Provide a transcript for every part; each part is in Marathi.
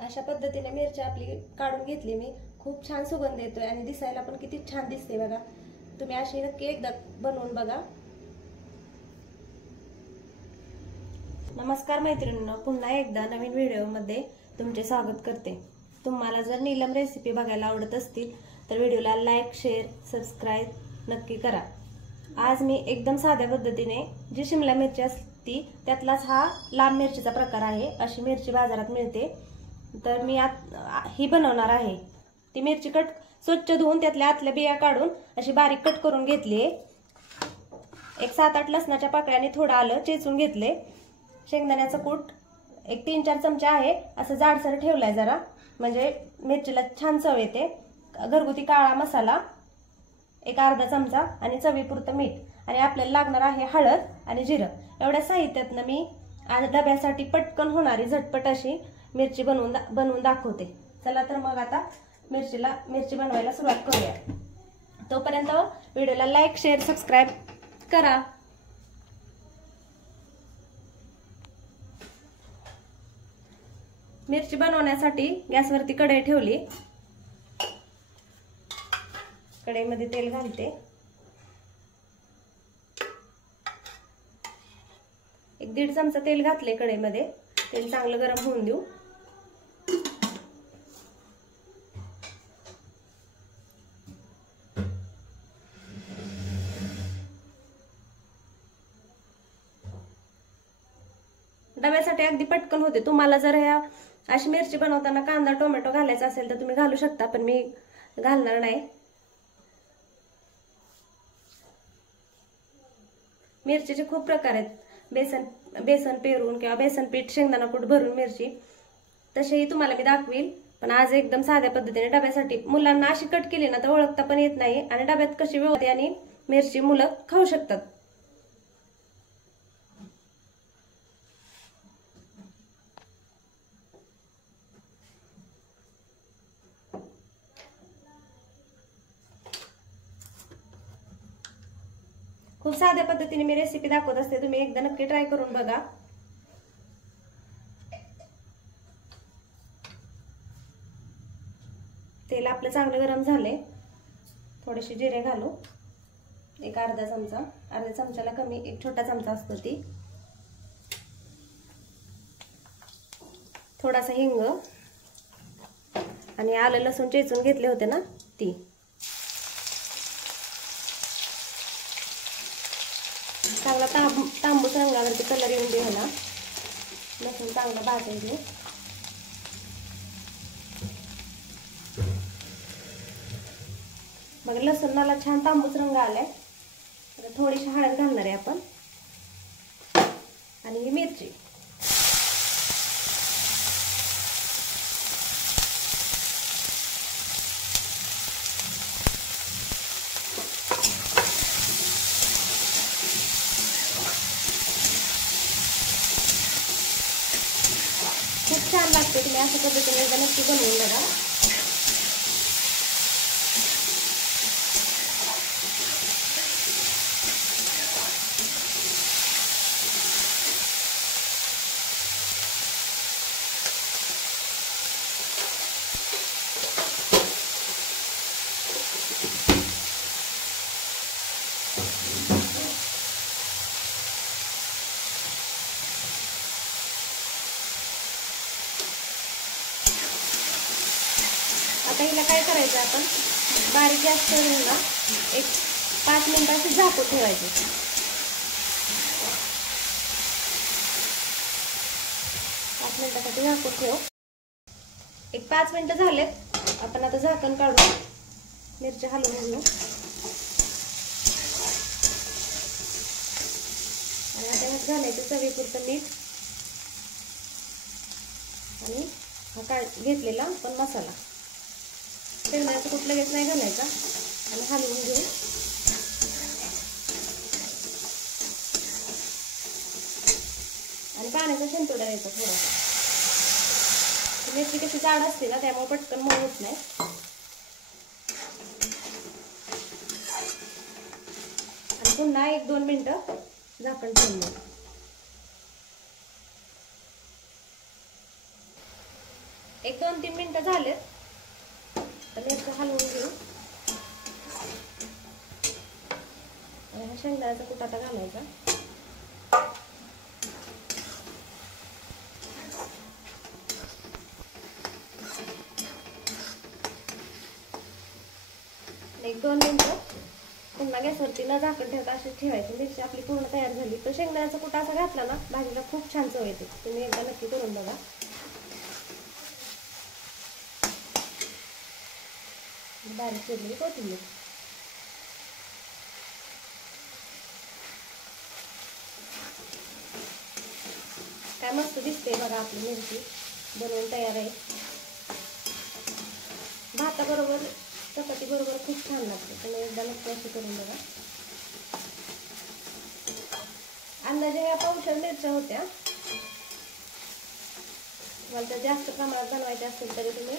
अशा पद्धतीने मिरची आपली काढून घेतली मी। खूप छान सुगंध येतोय आणि दिसायला पण किती छान दिसते बघा। तुम्ही अशी नक्की एकदा बनवून बघा। नमस्कार मैत्रिणींनो, पुन्हा एकदा नवीन व्हिडिओमध्ये तुमचे स्वागत करते। तुम्हाला जर नीलम रेसिपी बघायला आवडत असतील तर व्हिडिओला लाईक, शेअर, सबस्क्राइब नक्की करा। आज मी एकदम साध्या पद्धतीने जी शिमला मिरची असती त्यातलाच हा लांब मिरचीचा प्रकार आहे। अशी मिरची बाजारात मिळते, तर मी ही बनवणार आहे। ती मिरची स्वच्छ धुवून त्यातल्या आतल्या बिया काढून अशी बारीक कट करून घेतली। एक 7-8 लसणाच्या पाकळ्याने थोडं आलं चेचून घेतले। शेंगदाण्याचं कूट एक 3-4 चमचे आहे, असं जाडसर ठेवलाय जरा, म्हणजे मिरचीला छान चव येते। घरगुती काळा मसाला एक अर्धा चमचा आणि चवीपुरतं मीठ आणि आपल्याला लागणार आहे हळद आणि जिरं। एवढ्या साहित्यातनं मी आज डब्यासाठी पटकन होणारी झटपट अशी मिरची बनवून दाखवते। चला तर मग आता मिरची बनवायला सुरुवात करूया। तोपर्यंत व्हिडिओला लाईक, शेअर, सबस्क्राइब करा। मिरची बनवण्यासाठी गॅसवरती कढई ठेवली। कढईमध्ये तेल घालते। एक 1.5 चमचा तेल घातले कढईमध्ये। तेल चांगलं गरम होऊन देऊ। डब्यासाठी अगदी पटकन होते। तुम्हाला जर अशी मिरची बनवताना कांदा, टोमॅटो घालायचा असेल तर तुम्ही घालू शकता, पण मी घालणार नाही। मिरचीचे खूप प्रकार आहेत। बेसन पेरून किंवा बेसन पीठ, शेंगदाणा कूट भरून मिरची, तसेही तुम्हाला मी दाखवील। पण आज एकदम साध्या पद्धतीने डब्यासाठी मुलांना अशी कट केली ना तर ओळखता पण येत नाही आणि डब्यात कशी व्यवस्थित आणि मिरची मुलं खाऊ शकतात। खूप साध्या पद्धतीने मी रेसिपी दाखवत असते, तुम्ही एकदा नक्की ट्राय करून बघा। तेल आपलं चांगलं गरम झाले। थोडेसे जिरे घालू, एक अर्धा चमचा, अर्ध्या चमच्याला कमी एक छोटा चमचा असतो ती। थोडासा हिंग आणि आलं लसूण चेचून घेतले होते ना ती। चांगला तांबूस रंगावरती कलर येऊन दे ह्याला। लसूण चांगला भाजून घेऊ। बघा लसूणाला छान तांबूस रंग आलाय। आता थोडीशी हळद घालणार आहे आपण आणि ही मिरची। खूप छान लागते, तुम्ही अशा पद्धतीने एकदा नक्की बनवून बघा। आता हिला काय करायचं, आपण बारीक गॅस करून ना एक 5 मिनिटांची झाकून ठेवायची। 5 मिनिटांसाठी झाकून ठेव। एक 5 मिनिटं झालेत। आपण आता झाकण काढून मिरची हलवून घेऊ आणि आता ह्यात घालायचं चवीपुरतं मीठ आणि हा घेतलेला पण मसाला। शेंगदाण्याचं कूट लगेच नाही घालायचा आणि हलवून घेऊ। आणि पाण्याचा शिंतोडा द्यायचा थोडासा। मिरची कशी जाड असते ना त्यामुळे पटकन मऊ होत नाही। आणि पुन्हा 1-2 मिनिटं झाकण ठेवून एक 2-3 मिनिटं झालेत. तर मिरच्या हलवून घेऊ आणि हा शेंगदाण्याचा कूट आता घालायचा. एक 2 मिनिटं पुन्हा गॅसवरती न झाकण ठेवता अशी ठेवायची. मिरची आपली पूर्ण तयार झाली. तर शेंगदाण्याचा कूट असा घातला ना भाजीला खूप छान चव येते. तुम्ही एकदा नक्की करून बघा. बारीक चिरलेली कोथिंबीर. काय मस्त दिसते बघा आपली मिरची बनवून तयार आहे. भाताबरोबर चपाती बरोबर खूप छान लागते. तुम्ही एकदा नक्की अशी करून बघा. अंदाजे या पावशेर मिरच्या होत्या. मला तर जास्त प्रमाणात बनवायचे असेल तरी तुम्ही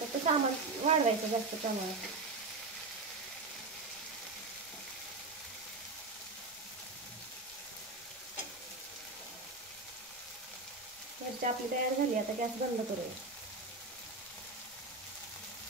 फक्त सामान वाढवायचं जास्त प्रमाणात. मिरची आपली तयार झाली. आता गॅस बंद करूया.